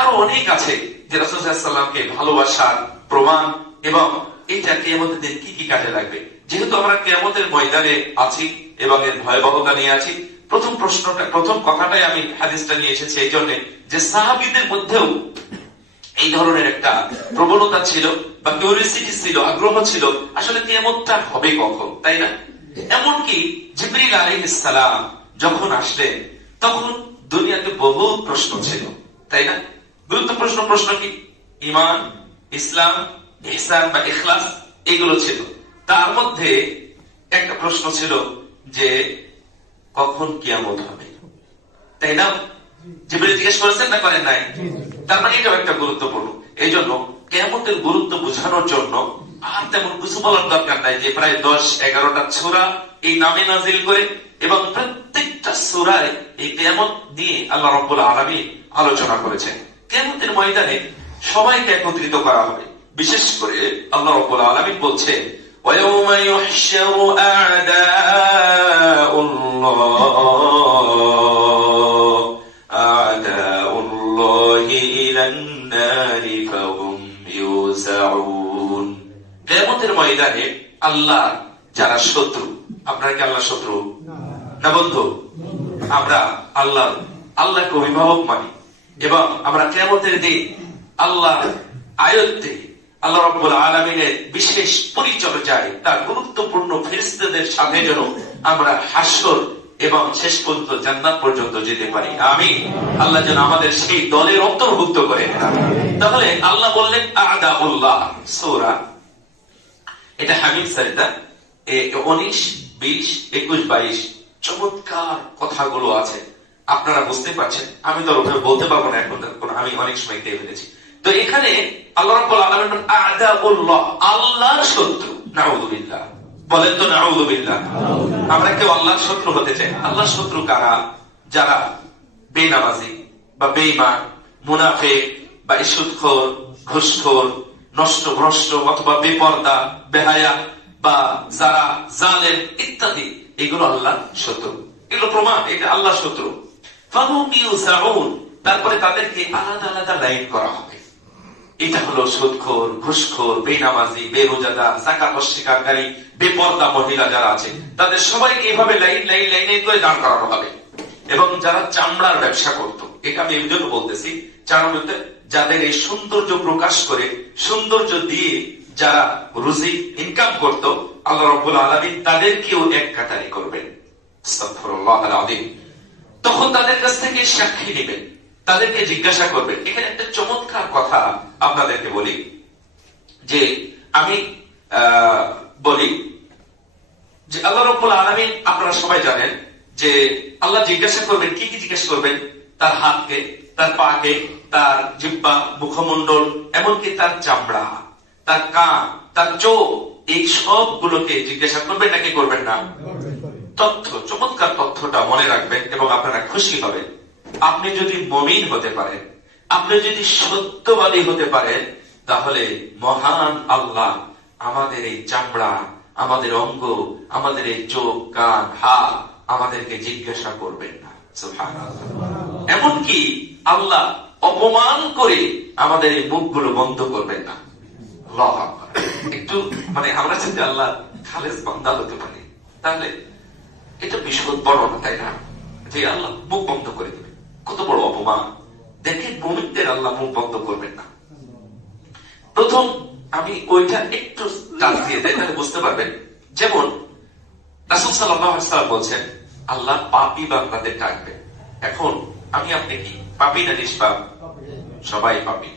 আরো অনেক আছে যে রাসূল সাল্লাল্লাহু আলাইহি ওয়াসাল্লামকে ভালোবাসার প্রমাণ, এবং এইটা কিয়ামতের দিন কি কি কাজে লাগবে। যেহেতু আমরা কিয়ামতের ময়দানে আছি এবং এর ভয়াবহতা নিয়ে আছি, প্রথম কথাটাই আমি হাদিসটা নিয়ে এসেছি এই জন্য যে সাহাবীদের মধ্যেও এই ধরনের একটা প্রবণতা ছিল বা কিউরিওসিটি ছিল, আগ্রহ ছিল, আসলে কিয়ামতটা হবে কখন, তাই না? এমনকি জিবরিল আলাইহিস সালাম যখন আসলেন তখন দুনিয়াতে বহু প্রশ্ন ছিল, তাই না? গুরুত্বপূর্ণ প্রশ্ন কি? ঈমান, ইসলাম, ইহসান বা ইখলাস, এগুলো ছিল। তার মধ্যে একটা প্রশ্ন ছিল যে কখন কিয়ামত হবে, তাই না? জিবরিল জিজ্ঞেস করেছেন না করেন নাই? তার মানে এটাও একটা গুরুত্বপূর্ণ। এই জন্য কিয়ামতের গুরুত্ব বোঝানোর জন্য আর তেমন কিছু বলার দরকার নাই যে প্রায় 10-11টা সূরা এই নামে নাজিল করে, এবং প্রত্যেকটা সূরায় এই কিয়ামত নিয়ে আল্লাহ রাব্বুল আলামিন আলোচনা করেছেন। কিয়ামতের ময়দানে সবাইকে একত্রিত করা হবে। বিশেষ করে আল্লাহ রাব্বুল আলামিন বলছেন ওয়ায়াউমা ইউহশারু আ'দাউল্লাহি ইলান নারি ফাহুম ইউসাউন। কিয়ামতের ময়দানে আল্লাহ যারা শত্রু, আপনারা কি আল্লাহ শত্রু না বন্ধু? আমরা আল্লাহকে অভিভাবক মানি, এবং আমরা কিয়ামতের দিন আল্লাহ আয়াতে আল্লাহ রাব্বুল আলামিনের বিশেষ পরিচর্যায় তার গুরুত্বপূর্ণ ফেরেশতাদের সাথে যেন আমরা হাসর এবং শেষ পর্যন্ত জান্নাত পর্যন্ত যেতে পারি। আমিন। আল্লাহ যেন আমাদের সেই দলের অন্তর্ভুক্ত করে নেন। তাহলে আল্লাহ বললেন আ'দাউল্লাহ, সূরা এটা হামিদ সারিদা 19, 20, 21, 22 চমৎকার কথাগুলো আছে। আপনারা বুঝতে পারছেন, আমি তো বলতে পারবো না এখন, আমি অনেক সময় দিয়ে ফেলেছি। তো এখানে আল্লাহ রাব্বুল আলামিন আ'দাউল্লাহ, আল্লাহর শত্রু। নাউযুবিল্লাহ, বলেন তো নাউযুবিল্লাহ। আমরা কেউ আল্লাহর শত্রু হতে চাই? আল্লাহর শত্রু কারা? যারা বেনামাজি বা বেঈমান, মুনাফিক বা সুদখোর, ঘুষখোর, নষ্টভ্রষ্ট অথবা বেপরদা, বেহায়া, বা যারা জালেম ইত্যাদি, এগুলো আল্লাহর শত্রু। এগুলো প্রমাণ এটা আল্লাহর শত্রু। ফাহুম ইউসাউন, তারপরে তাদেরকে আলাদা আলাদা লাইন করা হবে। এটা হলো সুদখোর, ঘুষখোর, বেনামাজি, বেরোজাদার, যাকাত অস্বীকারী, বেপরদা মহিলা যারা আছে, তাদের সবাইকে এইভাবে লাইনে করে দাঁড় করানো হবে। এবং যারা চামড়ার ব্যবসা করত, এটা আমি এই জন্য বলতেছি, চামড়াতে যাদের এই সৌন্দর্য প্রকাশ করে, সৌন্দর্য দিয়ে যারা রুজি ইনকাম করত, আল্লাহ রাব্বুল আলামিন তাদেরকেও এক কাতারে করবেন। আস্তাগফিরুল্লাহল আযীম। তখন তাদের কাছ থেকে সাক্ষী নেবেন, তাদেরকে জিজ্ঞাসা করবেন। এখানে একটা চমৎকার কথা আপনাদেরকে বলি, যে আমি বলি যে আল্লাহ রাব্বুল আলামিন, আপনারা সবাই জানেন যে আল্লাহ জিজ্ঞাসা করবেন, কি কি জিজ্ঞাসা করবেন? তার হাতকে, তার পাকে, তার জিহ্বা, মুখমণ্ডল, এমনকি তার চামড়া, তার কান, তার চোখ, এই সবগুলোকে জিজ্ঞাসা করবেন নাকি করবেন না? তথ্য, চমৎকার তথ্যটা মনে রাখবেন এবং আপনারা খুশি হবেন। আপনি যদি মুমিন হতে পারেন, আপনি যদি সত্যবাদী হতে পারেন, তাহলে মহান আল্লাহ আমাদের এই চামড়া, আমাদের অঙ্গ, আমাদের এই চোখ, কান, হাত আমাদেরকে জিজ্ঞাসা করবেন না। সুবহানাল্লাহ। এমনকি আল্লাহ অপমান করে আমাদের এই মুখগুলো বন্ধ করবেন না। আল্লাহু আকবার। একটু আমরা যদি আল্লাহ খালেস বান্দা হতে পারি, তাহলে এটা বিশদ বড় না, তাই না? যে আল্লাহ মুখ বন্ধ করে দেবে, কত বড় অপমান। দেখেন, মুমিনদের আল্লাহ মুখ বন্ধ করবেন না। প্রথম আমি ওইটা একটু টাচ দিয়ে দেয়, তাহলে বুঝতে পারবেন। যেমন রাসূল সাল্লাল্লাহু আলাইহি ওয়াসাল্লাম বলছেন, আল্লাহ পাপী বান্দাদের ডাকবে। এখন আমি আপনি কি পাপী না নিষ্পাপ? সবাই পাপী,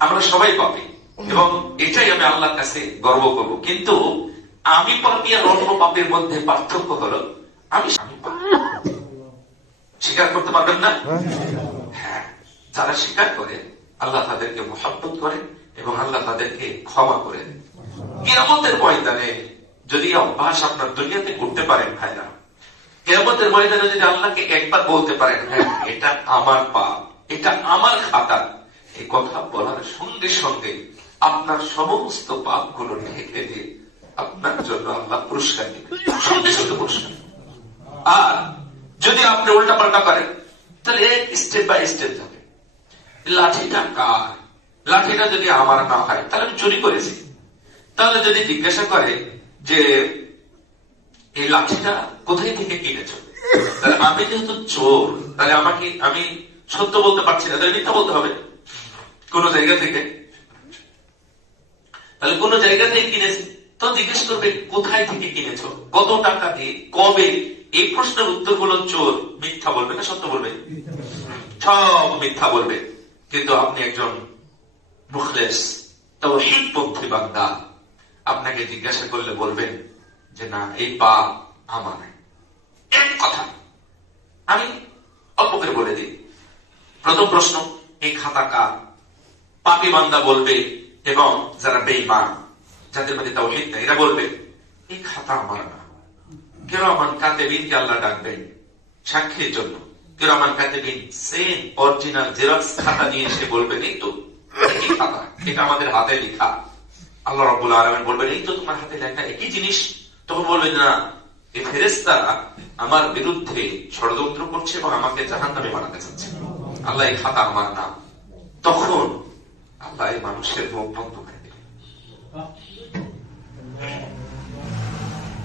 আমরা সবাই পাপী, এবং এটাই আমি আল্লাহর কাছে গর্ব করব। কিন্তু আমি পাপী আর অন্য পাপের মধ্যে পার্থক্য হলো, আমি স্বীকার করতে পারবেন না? হ্যাঁ, যারা স্বীকার করে আল্লাহ তাদেরকে মুহাব্বত করে এবং আল্লাহ তাদেরকে ক্ষমা করে দেন। কিয়ামতের ময়দানে যদি অভ্যাস আপনার দুনিয়াতে করতে পারেন ভাইরা, কিয়ামতের ময়দানে যদি আল্লাহকে একবার বলতে পারেন, হ্যাঁ এটা আমার পাপ, এটা আমার খাতা, এই কথা বলার সঙ্গে সঙ্গে আপনার সমস্ত পাপগুলো ঢেকে দিয়ে আপনার জন্য আল্লাহ পুরস্কার দিবেন, সঙ্গে সঙ্গে পুরস্কার। আর যদি আপনি উল্টা পাল্টা করেন, তাহলে স্টেপ বাই স্টেপ যাবে। লাঠিটা কার? লাঠিটা যদি আমার না হয় তাহলে আমি চুরি করেছি। তাহলে যদি জিজ্ঞাসা করে যে এই লাঠিটা কোথায় থেকে কিনেছো, তাহলে আমি যেহেতু চোর, তাহলে আমি সত্য বলতে পারছি না, তাহলে মিথ্যা বলতে হবে কোন জায়গা থেকে। তাহলে কোন জায়গা থেকে কিনেছি, তো জিজ্ঞেস করবে কোথায় থেকে কিনেছো, কত টাকা দিয়ে, কবে। এই প্রশ্নের উত্তর গুলো চোর মিথ্যা বলবে না সত্য বলবে? সব মিথ্যা বলবে। কিন্তু আপনি একজন মুখলেস তাওহীদপন্থী বান্দা, আপনাকে জিজ্ঞাসা করলে বলবেন যে না, এই পা আমার। এক কথা আমি অল্প করে বলে দিই। প্রথম প্রশ্ন, এই খাতা কার? পাপী বান্দা বলবে, এবং যারা বেঈমান, যাদের মধ্যে তাওহীদ নেই, এরা বলবে এই খাতা আমার না। কিরামান কাতিবিনকে আল্লাহ ডাকবেন সাক্ষীর জন্য। কিরামান কাতিবিন সেম অরিজিনাল জেরক্স খাতা নিয়ে এসে বলবেন এই তো একই খাতা, এটা আমাদের হাতে লেখা। আল্লাহ রাব্বুল আলামিন বলবেন এই তো তোমার হাতে লেখা একই জিনিস। তখন বলবেন না, এই ফেরেশতারা আমার বিরুদ্ধে ষড়যন্ত্র করছে এবং আমাকে জাহান্নামে বানাতে চাচ্ছে, আল্লাহ এই খাতা আমার না। তখন আল্লাহ এই মানুষের মুখ বন্ধ করে দেবে।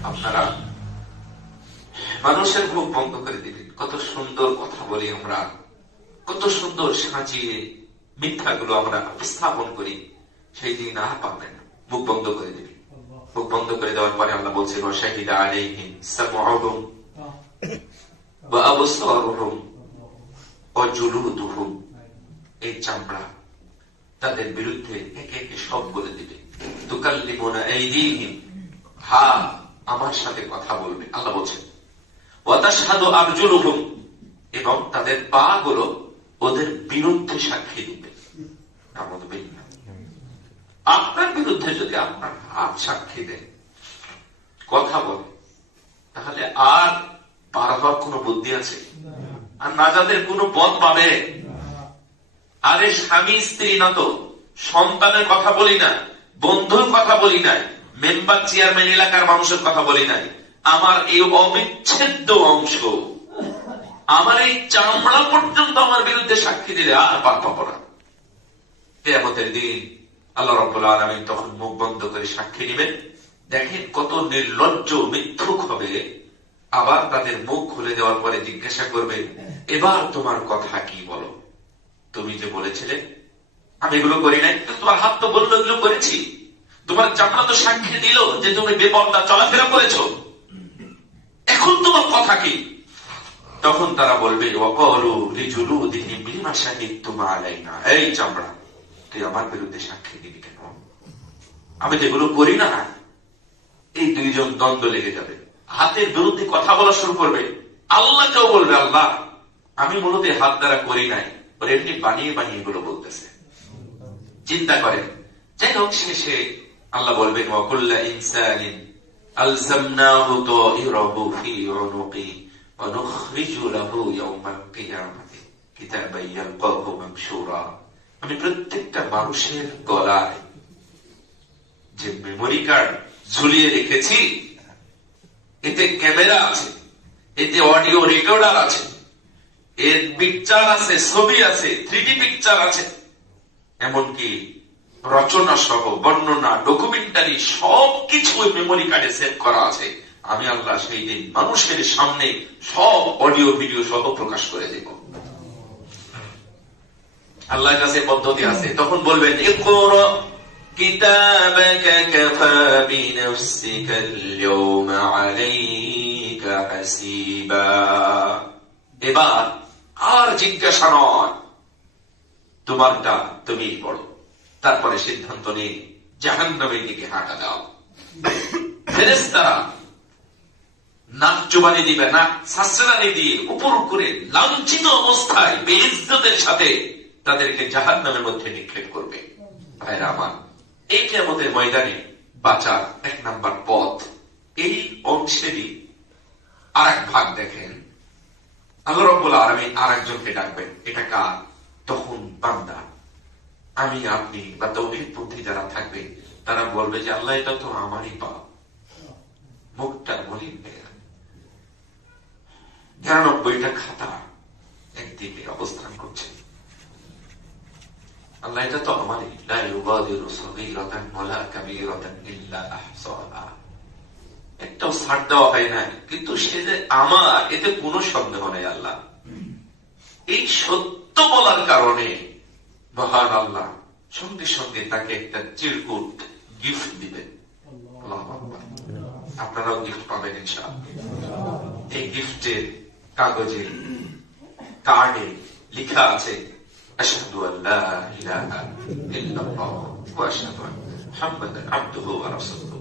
আপনারা মানুষের মুখ বন্ধ করে দিবেন। কত সুন্দর কথা বলি আমরা, কত সুন্দর সাজিয়ে মিথ্যাগুলো আমরা উপস্থাপন করি। সেই দিন আর পাবেন, মুখ বন্ধ করে দিবি। মুখ বন্ধ করে দেওয়ার পরে আল্লাহ বলছেন শাহিদা আলাইহিম সামউহুম ওয়া আবসারুহুম ওয়া জুলুদুহুম। এই চামড়া তাদের বিরুদ্ধে একে একে সব বলে দিবে। তুকাল্লিমুনা আইদিহিম, হ্যাঁ আমার সাথে কথা বলবে আল্লাহ বলছেন। ওয়া তাশহাদু আরজুলুহুম, এবং তাদের পা গুলো ওদের বিরুদ্ধে সাক্ষী দিবে। আপনার বিরুদ্ধে যদি আপনার হাত সাক্ষী দেয়, কথা বলে, তাহলে আর পার হওয়ার কোন বুদ্ধি আছে? আর নাজাতের কোন পথ পাবে? আরে স্বামী স্ত্রী না তো, সন্তানের কথা বলি না, বন্ধুর কথা বলি নাই, মেম্বার চেয়ারম্যান এলাকার মানুষের কথা বলি নাই, আমার এই অবিচ্ছেদ্য অংশ, আমার এই চামড়া পর্যন্ত আমার বিরুদ্ধে সাক্ষী দিলে আর পার পাবো না। কিয়ামতের দিন আল্লাহ রাব্বুল আলামিন তখন মুখ বন্ধ করে সাক্ষী নেবেন। দেখেন কত নির্লজ্জ মিথ্যুক হবে। আবার তাদের মুখ খুলে দেওয়ার পরে জিজ্ঞাসা করবে, এবার তোমার কথা কি বলো? তুমি যে বলেছিলে আমি এগুলো করি নাই, তোমার হাত তো বললো এগুলো করেছি, তোমার চামড়া তো সাক্ষী দিল যে তুমি বেপরদা চলাফেরা করেছো, এখন তোমার কথা কি? তখন তারা বলবে ওয়াকালু লিজুলুদিহিম লিমা শাহিদতুম আলাইনা, এই চামড়া তুই আমার বিরুদ্ধে সাক্ষী দিবি কেন? আমি যেগুলো করি না। এই দুইজন দ্বন্দ্ব লেগে যাবে, হাতের বিরুদ্ধে কথা বলা শুরু করবে। আল্লাহকেও বলবে আল্লাহ আমি মূলত হাত দ্বারা করি নাই, ওরা এমনি বানিয়ে বানিয়ে এগুলো বলতেছে। চিন্তা করেন। যাই হোক, শেষে আল্লাহ বলবেন ওয়াকুল্লা ইনসানিন আলজামনাহু তাইরাহু ফি উনুকি ওয়া নুখরিজু লাহু ইয়াওমাল কিয়ামাতি কিতাবান ইয়ালকাহু মানশুরা। আমি প্রত্যেকটা মানুষের গলায় যে মেমোরি কার্ড ঝুলিয়ে রেখেছি, এতে ক্যামেরা আছে, এতে অডিও রেকর্ডার আছে, এর পিকচার আছে, ছবি আছে, 3D পিকচার আছে, এমনকি রচনা সহ বর্ণনা, ডকুমেন্টারি সবকিছু মেমোরি কার্ডে সেভ করা আছে। আমি আল্লাহ সেই দিন মানুষের সামনে সব অডিও ভিডিও সহ প্রকাশ করে দেব। আল্লাহর কাছে পদ্ধতি আছে। তখন বলবেন ইকরা কিতাবাকা কাফা বিনাফসিকাল ইয়াওমা আলাইকা হাসিবা। এবার আর জিজ্ঞাসা নয়, তোমারটা তুমি পড়ো, তারপরে সিদ্ধান্ত নেই জাহান্নামের দিকে হাঁটা দাও। ফেরেশতারা নাক চুবানি দিবে, নাক ছাঁচড়ানি দিয়ে উপর করে লাঞ্ছিত অবস্থায় বেইজ্জতের সাথে তাদেরকে জাহান্নামের মধ্যে নিক্ষেপ করবে। ভাইরা আমার, এই কিয়ামতের ময়দানে বাঁচার 1 নাম্বার পথ, এই অংশেরই আরেক ভাগ দেখেন। আল্লাহ রাব্বুল আলামিন আরেকজনকে ডাকবেন। এটা কার? তখন বান্দা, আমি আপনি বা তাওহীদপন্থী যারা থাকবে তারা বলবে যে আল্লাহ এটা তো আমারই পাপ। মুখটা মলিন হয়ে 99টা খাতা একদিকে অবস্থান করছে। আল্লাহ এটা তো আমারই, লা ইউগাদিরু সগীরাতান ওয়ালা কাবীরাতান ইল্লা আহসাহা। একটাও ছাড় দেওয়া হয় না, কিন্তু সে যে আমার, এতে কোনো সন্দেহ নেই। আল্লাহ এই সত্য বলার কারণে মহান আল্লাহ সঙ্গে সঙ্গে তাকে একটা চিরকুট গিফট দিবেন। আল্লাহু আকবার। আপনারাও গিফট পাবেন ইনশাআল্লাহ। এই গিফটের কাগজে, কার্ডে লেখা আছে আশহাদু আল্লা ইলাহা ইল্লাল্লাহ ওয়া আশহাদু আন্না মুহাম্মাদান আবদুহু ওয়া রাসূলুহু।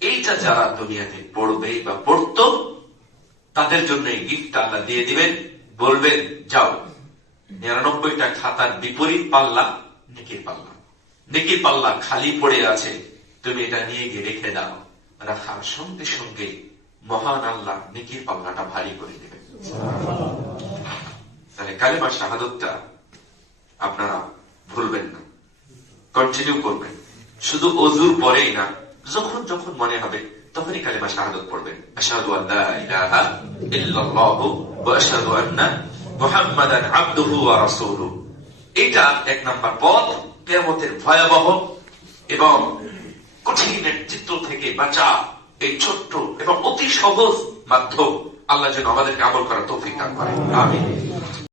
এইটা যারা দুনিয়াতে পড়বে বা পড়তো, তাদের জন্য এই গিফট আল্লাহ দিয়ে দিবেন। বলবেন, যাও 99টা খাতার বিপরীত পাল্লা নেকির পাল্লা, নেকির পাল্লা খালি পড়ে আছে, তুমি এটা নিয়ে গিয়ে রেখে দাও। রাখার সঙ্গে সঙ্গে মহান আল্লাহ নেকির পাল্লাটা ভারী করে দেবেন। তাহলে কালেমা শাহাদাতটা আপনারা ভুলবেন না, কন্টিনিউ করবেন। শুধু ওযুর পরেই না, যখন যখন মনে হবে তখনই কালেমা শাহাদাত পড়বেন। আশহাদু আল্লা ইলাহা ইল্লাল্লাহু ওয়া আশহাদু আন্না মুহাম্মাদান আবদুহু ওয়া রাসূলুহু। এটা 1 নাম্বার পথ কিয়ামতের ভয়াবহ এবং কঠিন চিত্র থেকে বাঁচা এই ছোট্ট এবং অতি সহজ মাধ্যম। আল্লাহ যেন আমাদেরকে আমল করার তৌফিক দান করেন। আমিন।